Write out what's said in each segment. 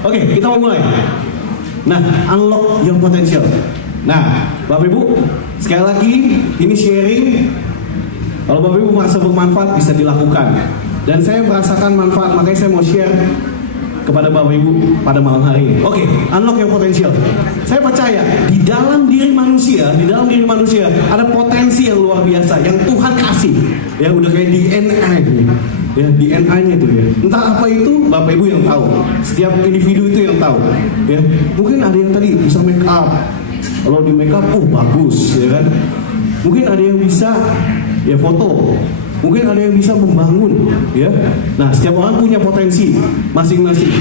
Oke, kita mau mulai. Nah, unlock your potential. Nah, Bapak Ibu, sekali lagi ini sharing. Kalau Bapak Ibu merasa bermanfaat bisa dilakukan. Dan saya merasakan manfaat, makanya saya mau share kepada Bapak Ibu pada malam hari ini. Oke, unlock your potential. Saya percaya di dalam diri manusia ada potensi yang luar biasa yang Tuhan kasih. Ya, udah kayak DNA gitu. Ya, DNA-nya itu ya. Entah apa itu, Bapak Ibu yang tahu. Setiap individu itu yang tahu. Ya, mungkin ada yang tadi bisa make up. Kalau di make up, oh bagus, ya kan? Mungkin ada yang bisa ya foto. Mungkin ada yang bisa membangun, ya. Nah, setiap orang punya potensi masing-masing.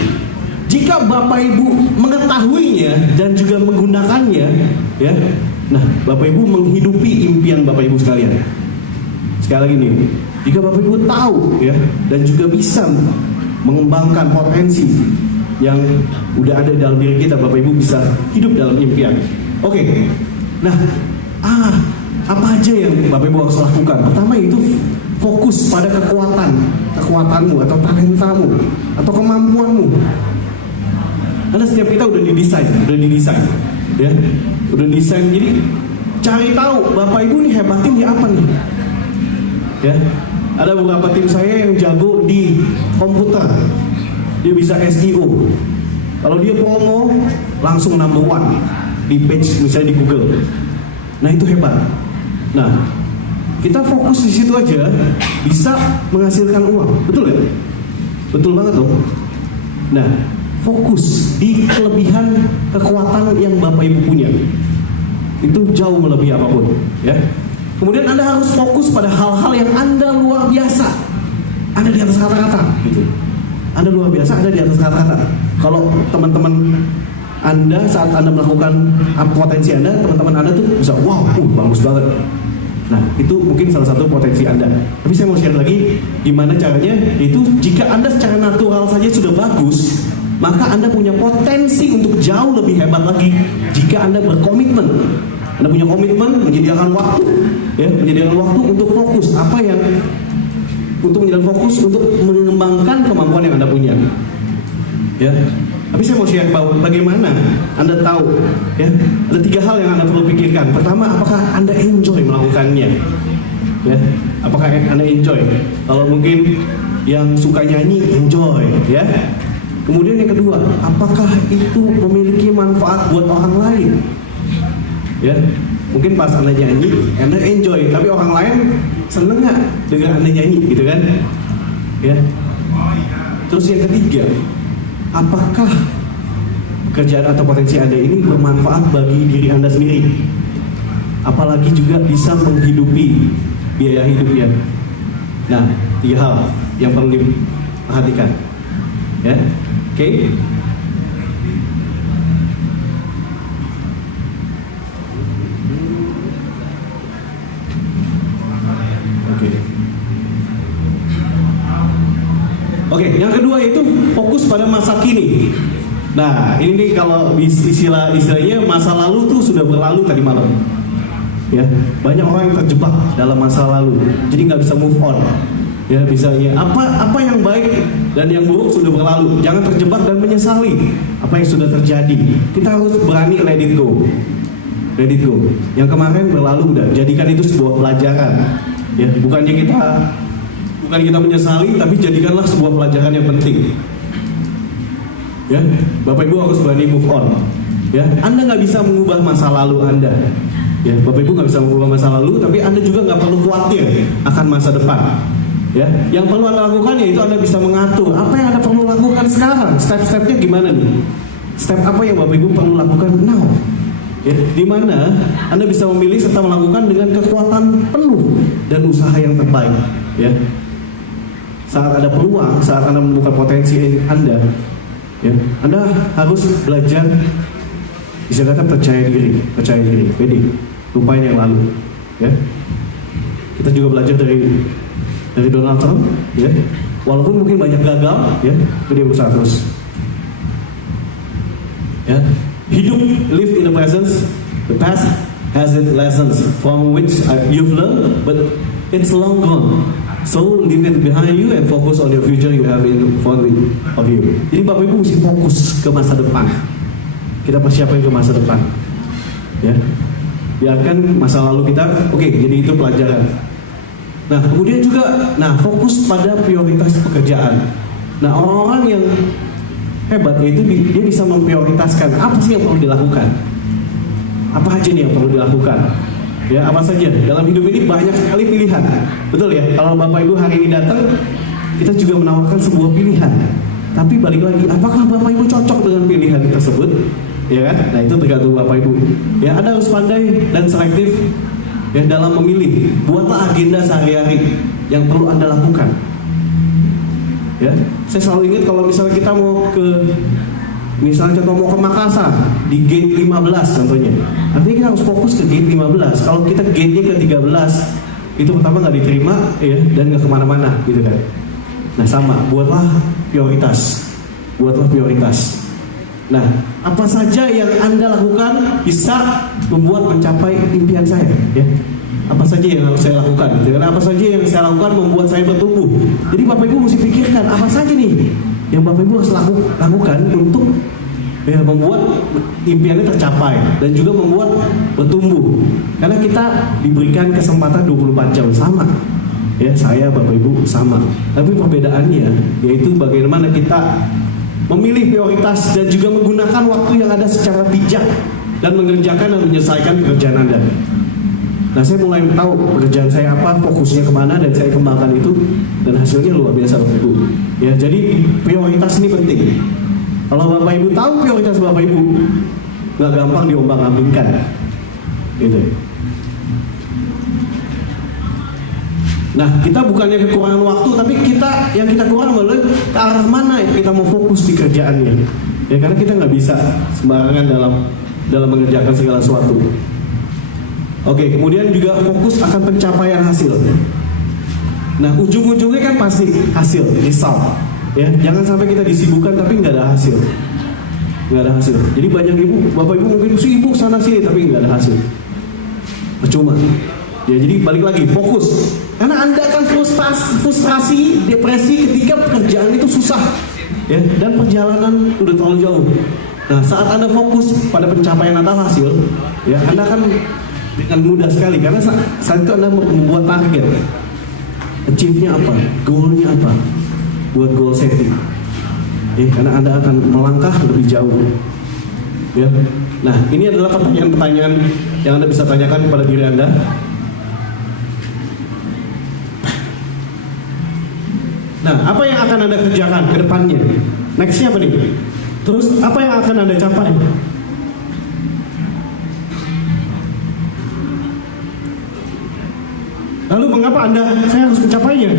Jika Bapak Ibu mengetahuinya dan juga menggunakannya, ya. Nah, Bapak Ibu menghidupi impian Bapak Ibu sekalian. Sekali lagi nih, jika Bapak Ibu tahu, ya, dan juga bisa mengembangkan potensi yang udah ada dalam diri kita, Bapak Ibu bisa hidup dalam impian. Oke. Nah, apa aja yang Bapak Ibu harus lakukan? Pertama itu fokus pada kekuatanmu atau talentamu atau kemampuanmu. Karena setiap kita udah didesain, ya, udah desain. Jadi cari tahu Bapak Ibu nih hebatnya di apa nih, ya. Ada beberapa tim saya yang jago di komputer, dia bisa SEO. Kalau dia promo langsung number one di page misalnya di Google. Nah itu hebat. Nah, kita fokus di situ aja bisa menghasilkan uang, betul ya? Betul banget dong. Nah, fokus di kelebihan kekuatan yang Bapak Ibu punya. Itu jauh melebihi apapun, ya. Kemudian Anda harus fokus pada hal-hal yang Anda luar biasa. Anda di atas kata-kata, gitu. Anda luar biasa, Anda di atas kata-kata. Kalau teman-teman Anda saat Anda melakukan potensi Anda, teman-teman Anda tuh bisa, wow, bagus banget. Nah, itu mungkin salah satu potensi Anda. Tapi saya mau share lagi gimana caranya. Itu jika Anda secara natural saja sudah bagus, maka Anda punya potensi untuk jauh lebih hebat lagi jika Anda berkomitmen. Anda punya komitmen menyediakan waktu, ya, menyediakan waktu untuk fokus menyediakan fokus untuk mengembangkan kemampuan yang Anda punya. Ya. Tapi saya mau share bagaimana Anda tahu, ya, ada 3 hal yang Anda perlu pikirkan. Pertama, apakah Anda enjoy melakukannya? Ya, apakah Anda enjoy? Kalau mungkin yang suka nyanyi, enjoy, ya. Kemudian yang kedua, apakah itu memiliki manfaat buat orang lain? Ya, mungkin pas Anda nyanyi, Anda enjoy, tapi orang lain seneng nggak dengan Anda nyanyi, gitu kan? Ya. Terus yang ketiga, apakah pekerjaan atau potensi Anda ini bermanfaat bagi diri Anda sendiri? Apalagi juga bisa menghidupi biaya hidupnya. Nah, 3 hal yang perlu diperhatikan. Ya, oke. Oke, yang kedua itu fokus pada masa kini. Nah, ini nih kalau istilahnya masa lalu tuh sudah berlalu tadi malam. Ya, banyak orang yang terjebak dalam masa lalu, jadi nggak bisa move on. Ya, bisanya apa yang baik dan yang buruk sudah berlalu. Jangan terjebak dan menyesali apa yang sudah terjadi. Kita harus berani let it go. Let it go. Yang kemarin berlalu udah, jadikan itu sebuah pelajaran. Ya, bukannya kita menyesali, tapi jadikanlah sebuah pelajaran yang penting. Ya, Bapak Ibu harus berani move on. Ya, Anda nggak bisa mengubah masa lalu Anda. Ya, Bapak Ibu nggak bisa mengubah masa lalu, tapi Anda juga nggak perlu khawatir akan masa depan. Ya, yang perlu Anda lakukan yaitu Anda bisa mengatur apa yang Anda perlu lakukan sekarang. Step-stepnya gimana nih? Step apa yang Bapak Ibu perlu lakukan now? Ya, di mana Anda bisa memilih serta melakukan dengan kekuatan penuh dan usaha yang terbaik. Ya. Saat ada peluang, saat Anda membuka potensi Anda, ya, Anda harus belajar, bisa kata percaya diri, pede, lupain yang lalu, ya. Kita juga belajar dari Donald Trump, ya. Walaupun mungkin banyak gagal, ya, tapi dia berusaha terus. Ya, hidup, live in the present. The past has its lessons from which you've learned, but it's long gone. So leave it behind you and focus on your future you have in front of you. Jadi Bapak Ibu mesti fokus ke masa depan. Kita persiapkan ke masa depan. Ya. Biarkan masa lalu kita, oke, jadi itu pelajaran. Nah, kemudian juga, fokus pada prioritas pekerjaan. Nah, orang-orang yang hebat yaitu dia bisa memprioritaskan apa sih yang perlu dilakukan. Apa aja nih yang perlu dilakukan? Ya, apa saja. Dalam hidup ini banyak sekali pilihan. Betul ya? Kalau Bapak Ibu hari ini datang, kita juga menawarkan sebuah pilihan. Tapi balik lagi, apakah Bapak Ibu cocok dengan pilihan tersebut? Ya kan? Nah, itu tergantung Bapak Ibu. Ya, Anda harus pandai dan selektif ya dalam memilih. Buatlah agenda sehari-hari yang perlu Anda lakukan. Ya, saya selalu ingat kalau misalnya kita mau ke Makassar di gate 15 contohnya. Artinya kita harus fokus ke gate 15. Kalau kita gate-nya ke 13, itu pertama nggak diterima ya dan nggak kemana-mana gitu kan. Nah, sama, buatlah prioritas. Nah, apa saja yang Anda lakukan bisa membuat mencapai impian saya ya. Apa saja yang harus saya lakukan gitu. Karena apa saja yang saya lakukan membuat saya bertumbuh. Jadi Bapak Ibu mesti pikirkan apa saja nih yang Bapak Ibu harus lakukan untuk ya membuat impiannya tercapai dan juga membuat bertumbuh. Karena kita diberikan kesempatan 24 jam sama. Ya, saya Bapak Ibu sama. Tapi perbedaannya yaitu bagaimana kita memilih prioritas dan juga menggunakan waktu yang ada secara bijak dan mengerjakan dan menyelesaikan pekerjaan Anda. Nah, saya mulai tahu pekerjaan saya apa, fokusnya kemana, dan saya kembangkan itu, dan hasilnya luar biasa Bapak Ibu. Ya, jadi prioritas ini penting. Kalau Bapak Ibu tahu prioritas Bapak Ibu, nggak gampang diombang-ambingkan, gitu. Nah, kita bukannya kekurangan waktu, tapi yang kita kurang adalah ke arah mana kita mau fokus di kerjaannya. Ya, karena kita nggak bisa sembarangan dalam mengerjakan segala sesuatu. Oke, kemudian juga fokus akan pencapaian hasil. Nah, ujung-ujungnya kan pasti hasil, result. Ya, jangan sampai kita disibukkan tapi nggak ada hasil. Jadi banyak Bapak Ibu mungkin sibuk sana sini tapi nggak ada hasil. Percuma. Ya, jadi balik lagi fokus. Karena Anda akan frustrasi, depresi ketika pekerjaan itu susah. Ya, dan perjalanan udah terlalu jauh. Nah, saat Anda fokus pada pencapaian atau hasil, ya Anda akan dengan mudah sekali karena saat itu Anda membuat target, achieve-nya apa, goal-nya apa, buat goal setting. Karena Anda akan melangkah lebih jauh. Ya. Nah, ini adalah pertanyaan-pertanyaan yang Anda bisa tanyakan kepada diri Anda. Nah, apa yang akan Anda kerjakan ke depannya? Next-nya apa nih? Terus apa yang akan Anda capai? Lalu mengapa saya harus mencapainya?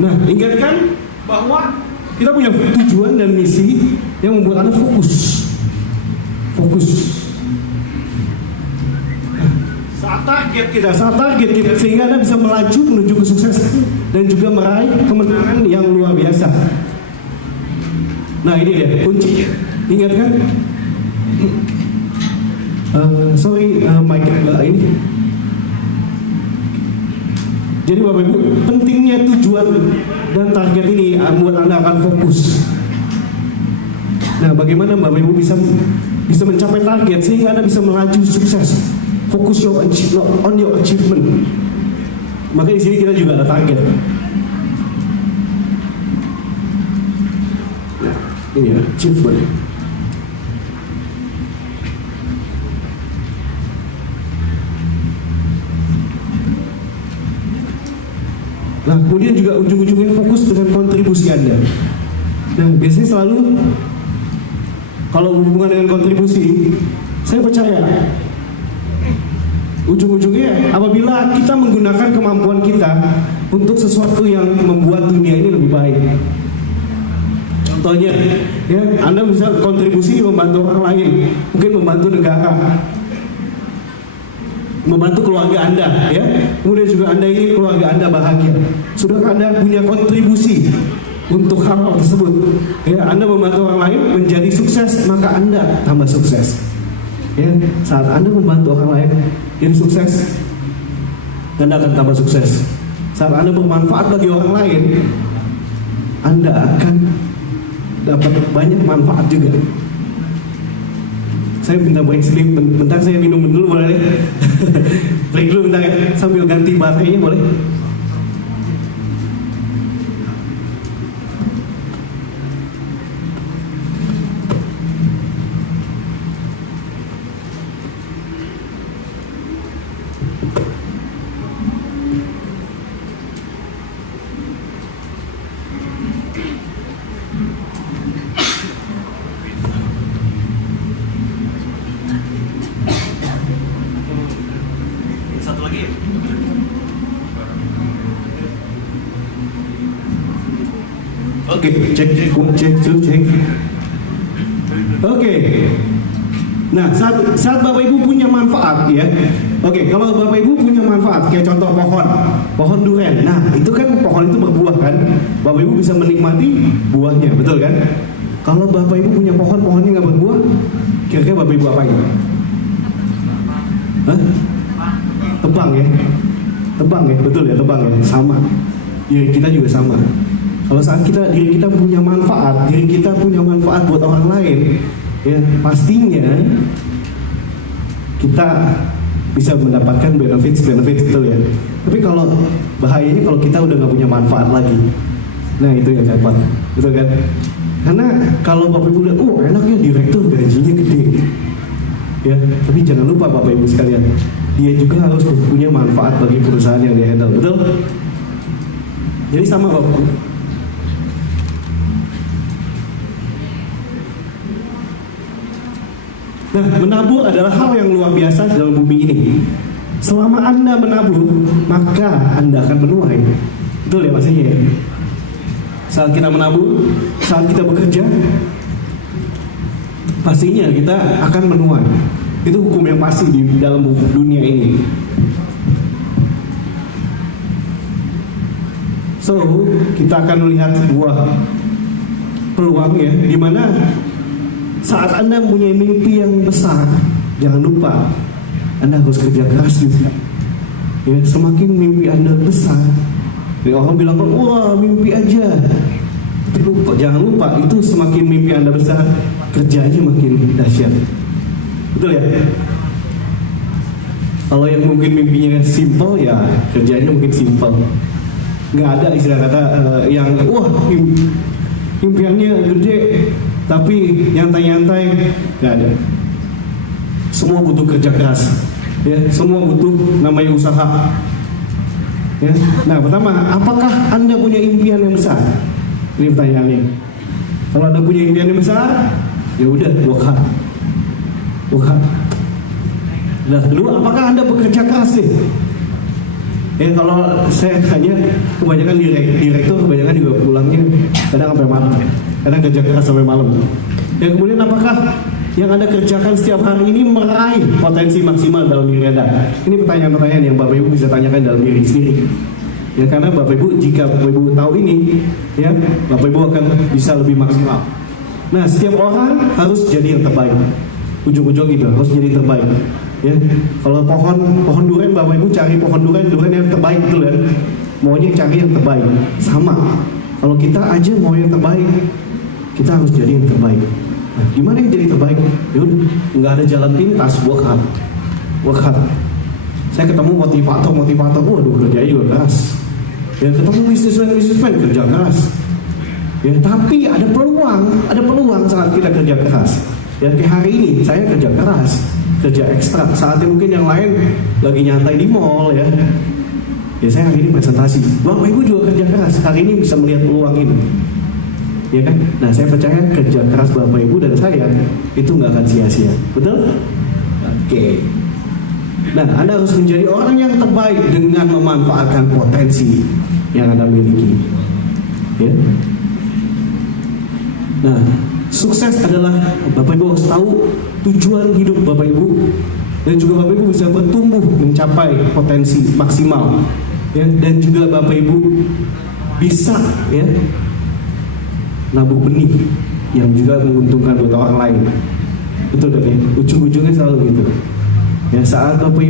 Nah, ingatkan bahwa kita punya tujuan dan misi yang membuat Anda fokus. Saat target kita sehingga Anda bisa melaju menuju kesuksesan dan juga meraih kemenangan yang luar biasa. Nah, ini dia kuncinya. Ingatkan. Mic ini. Jadi Bapak Ibu, pentingnya tujuan dan target ini membuat Anda akan fokus. Nah, bagaimana Bapak Ibu bisa mencapai target sehingga Anda bisa melaju sukses? Fokus on your achievement. Maka di sini kita juga ada target. Nah, ini ya, achievement. Nah, kemudian juga ujung-ujungnya fokus dengan kontribusi Anda. Nah, biasanya selalu kalau berhubungan dengan kontribusi, saya percaya ujung-ujungnya apabila kita menggunakan kemampuan kita untuk sesuatu yang membuat dunia ini lebih baik. Contohnya, ya, Anda bisa kontribusi membantu orang lain, mungkin membantu negara, membantu keluarga Anda, ya. Kemudian juga Anda ingin keluarga Anda bahagia. Sudah Anda punya kontribusi untuk hal tersebut. Ya, Anda membantu orang lain menjadi sukses, maka Anda tambah sukses. Ya, saat Anda membantu orang lain jadi sukses, Anda akan tambah sukses. Saat Anda bermanfaat bagi orang lain, Anda akan dapat banyak manfaat juga. Saya minta break sedikit, bentar saya minum dulu boleh? Break dulu bentar ya, sambil ganti baterainya boleh? Satu lagi. Oke, cek. Oke. Nah, saat Bapak Ibu punya manfaat ya. Oke, kalau Bapak Ibu punya manfaat, kayak contoh pohon durian. Nah, itu kan pohon itu berbuah kan. Bapak Ibu bisa menikmati buahnya, betul kan? Kalau Bapak Ibu punya pohonnya nggak berbuah, kira-kira Bapak Ibu apain? Hah? Tebang ya, betul ya, tebang ya, sama. Diri kita juga sama. Kalau saat diri kita punya manfaat buat orang lain, ya pastinya kita bisa mendapatkan benefit betul ya. Tapi kalau bahayanya kalau kita udah nggak punya manfaat lagi, nah itu yang repot, betul kan? Karena kalau Bapak Ibu lihat, enaknya direktur gajinya gede, ya. Tapi jangan lupa Bapak Ibu sekalian, dia juga harus punya manfaat bagi perusahaan yang dia handle, betul? Jadi sama Bapak Ibu. Nah, menabur adalah hal yang luar biasa dalam bumi ini. Selama Anda menabur, maka Anda akan menuai. Betul ya maksudnya? Saat kita menabur, saat kita bekerja, pastinya kita akan menuai. Itu hukum yang pasti di dalam dunia ini. So, kita akan melihat sebuah peluang ya, di mana saat Anda punya mimpi yang besar, jangan lupa Anda harus kerja keras juga. Ya, semakin mimpi Anda besar, ya orang bilang, wah mimpi aja. Tapi jangan lupa, itu semakin mimpi Anda besar, kerjanya makin dahsyat. Betul ya? Kalau yang mungkin mimpinya simple, ya kerjanya mungkin simple. Nggak ada istilah kata yang impiannya gede tapi nyantai-nyantai, nggak ada. Semua butuh kerja keras, ya. Semua butuh namanya usaha. Ya. Nah, pertama, apakah Anda punya impian yang besar? Ini pertanyaannya. Kalau Anda punya impian yang besar, ya udah, work hard. Nah, kedua, apakah Anda bekerja keras sih? Ya, kalau saya tanya, kebanyakan direktur kebanyakan juga pulangnya kadang sampai malam, kadang kerja keras sampai malam. Dan kemudian apakah yang Anda kerjakan setiap hari ini meraih potensi maksimal dalam diri Anda? Ini pertanyaan-pertanyaan yang Bapak Ibu bisa tanyakan dalam diri sendiri. Ya, karena Bapak Ibu, jika Bapak Ibu tahu ini, ya Bapak Ibu akan bisa lebih maksimal. Nah, setiap orang harus jadi yang terbaik. Ujung-ujung itu harus jadi terbaik. Ya, kalau pohon durian, Bapak Ibu cari pohon durian yang terbaik, betul kan? Maunya cari yang terbaik. Sama. Kalau kita aja mau yang terbaik, kita harus jadi yang terbaik. Nah, gimana yang jadi terbaik? Yaudah, nggak ada jalan pintas, work hard. Saya ketemu motivator, waduh kerjanya juga keras. Ya, ketemu businessman kerja keras. Ya, tapi ada peluang saat kita kerja keras. Ya, kayak hari ini saya kerja keras, kerja ekstra. Saatnya mungkin yang lain lagi nyantai di mall ya. Ya, saya hari ini presentasi. Bapak Ibu juga kerja keras, hari ini bisa melihat peluang ini. Ya kan? Nah, saya percaya kerja keras Bapak Ibu dan saya itu nggak akan sia-sia. Betul? Oke. Nah, Anda harus menjadi orang yang terbaik dengan memanfaatkan potensi yang Anda miliki. Ya. Nah, sukses adalah Bapak Ibu harus tahu tujuan hidup Bapak Ibu, dan juga Bapak Ibu bisa bertumbuh mencapai potensi maksimal, ya. Dan juga Bapak Ibu bisa ya nabur benih yang juga menguntungkan buat orang lain. Betul kan ya? Ujung-ujungnya selalu gitu. Ya, saat Bapak Ibu